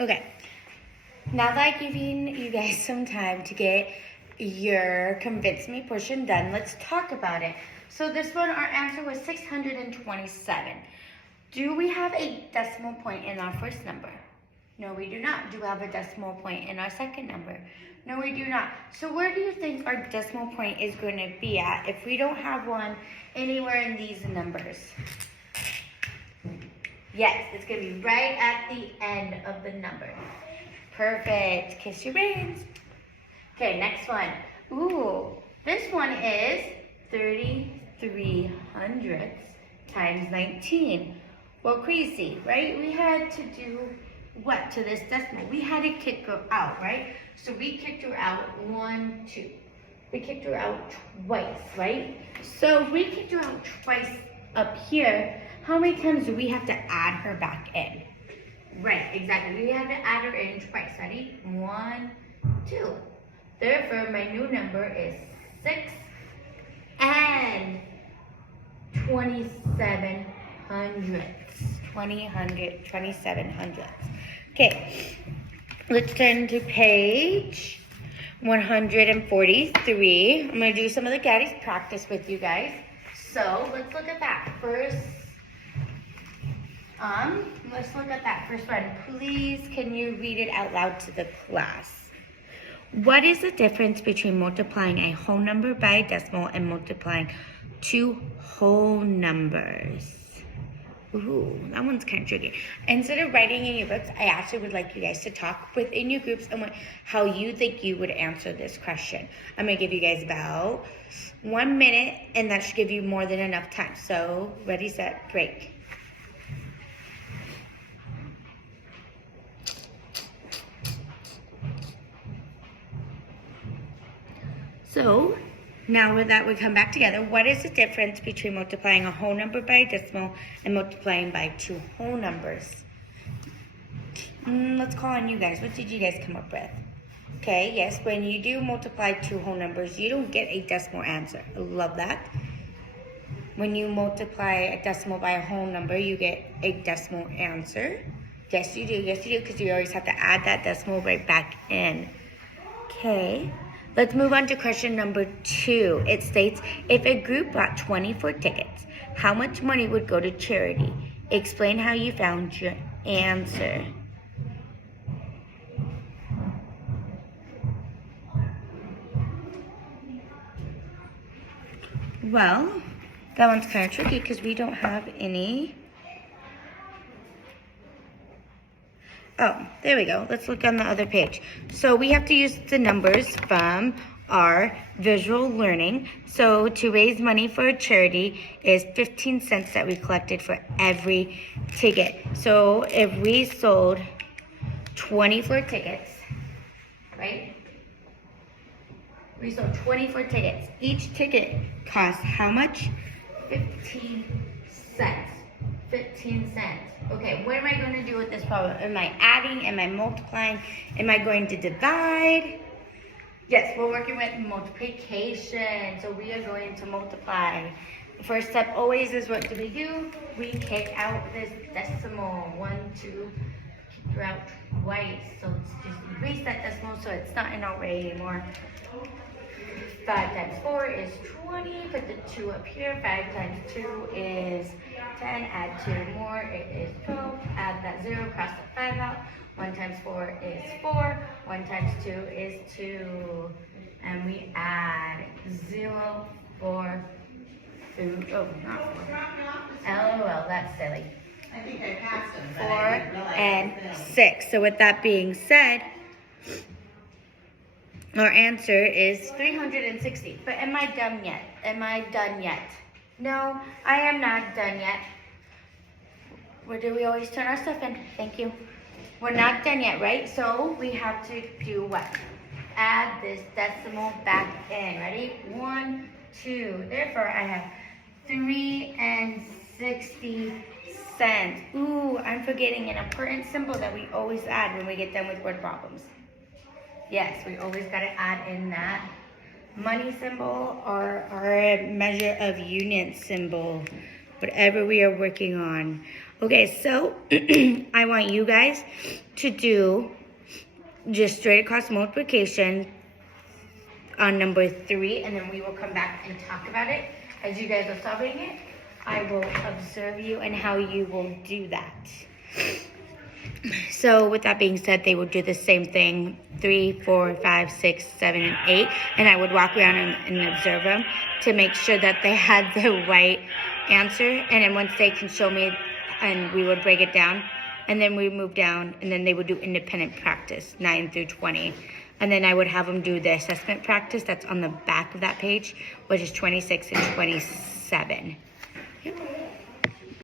Okay, now that I've given you guys some time to get your convince me portion done, let's talk about it. So this one, our answer was 627. Do we have a decimal point in our first number? No, we do not. Do we have a decimal point in our second number? No, we do not. So where do you think our decimal point is going to be at if we don't have one anywhere in these numbers? Yes, it's going to be right at the end of the number. Perfect. Kiss your brains. Okay, next one. Ooh, this one is 33 hundredths times 19. Well, crazy, right? We had to do what to this decimal? We had to kick her out, right? So we kicked her out 1, 2. We kicked her out twice, right? So if we kicked her out twice up here, how many times do we have to add her back in? Right, exactly. We have to add her in twice. Ready? 1, 2. Therefore, my new number is 6 and 27 hundredths. 27 hundredths. Okay, let's turn to page 143. I'm going to do some of the Gaddy's practice with you guys. So let's look at that first. Let's look at that first one. Please, can you read it out loud to the class? What is the difference between multiplying a whole number by a decimal and multiplying two whole numbers? Ooh, that one's kind of tricky. Instead of writing in your books, I actually would like you guys to talk within your groups and how you think you would answer this question. I'm going to give you guys about 1 minute, and that should give you more than enough time. So, ready, set, break. So, now that we come back together, what is the difference between multiplying a whole number by a decimal and multiplying by two whole numbers? Let's call on you guys. What did you guys come up with? Okay, yes, when you do multiply two whole numbers, you don't get a decimal answer. I love that. When you multiply a decimal by a whole number, you get a decimal answer. Yes, you do, because you always have to add that decimal right back in. Okay. Let's move on to question number 2. It states, if a group bought 24 tickets, how much money would go to charity? Explain how you found your answer. Well, that one's kind of tricky because we don't have any. Oh, there we go. Let's look on the other page. So we have to use the numbers from our visual learning. So to raise money for a charity is 15 cents that we collected for every ticket. So if we sold 24 tickets, right? We sold 24 tickets. Each ticket costs how much? 15 cents. 15 cents. Okay, what am I going to do with this problem? Am I adding? Am I multiplying? Am I going to divide? Yes, we're working with multiplication. So we are going to multiply. The first step always is, what do? We kick out this decimal. 1, 2, kick her out twice. So let's just erase that decimal so it's not in our way anymore. 5 times 4 is 20. Put the 2 up here. 5 times 2 is 10. Add 2 more. It is 12. Add that 0. Cross the 5 out. 1 times 4 is 4. 1 times 2 is 2. And we add 0, 4, 2. Oh, not 4. LOL, that's silly. I think I passed them. 4 and 6. So with that being said, our answer is 360. But am I done yet? Am I done yet? No, I am not done yet. Where do we always turn our stuff in? Thank you. We're not done yet, right? So we have to do what? Add this decimal back in. Ready? 1, 2. Therefore, I have 360 cents. Ooh, I'm forgetting an important symbol that we always add when we get done with word problems. Yes, we always got to add in that money symbol or our measure of unit symbol, whatever we are working on. Okay, so I want you guys to do just straight across multiplication on number 3, and then we will come back and talk about it. As you guys are solving it, I will observe you and how you will do that. So with that being said, they would do the same thing, 3, 4, 5, 6, 7, and 8. And I would walk around and observe them to make sure that they had the right answer. And then once they can show me, and we would break it down. And then we move down, and then they would do independent practice, 9 through 20. And then I would have them do the assessment practice that's on the back of that page, which is 26 and 27. Yep.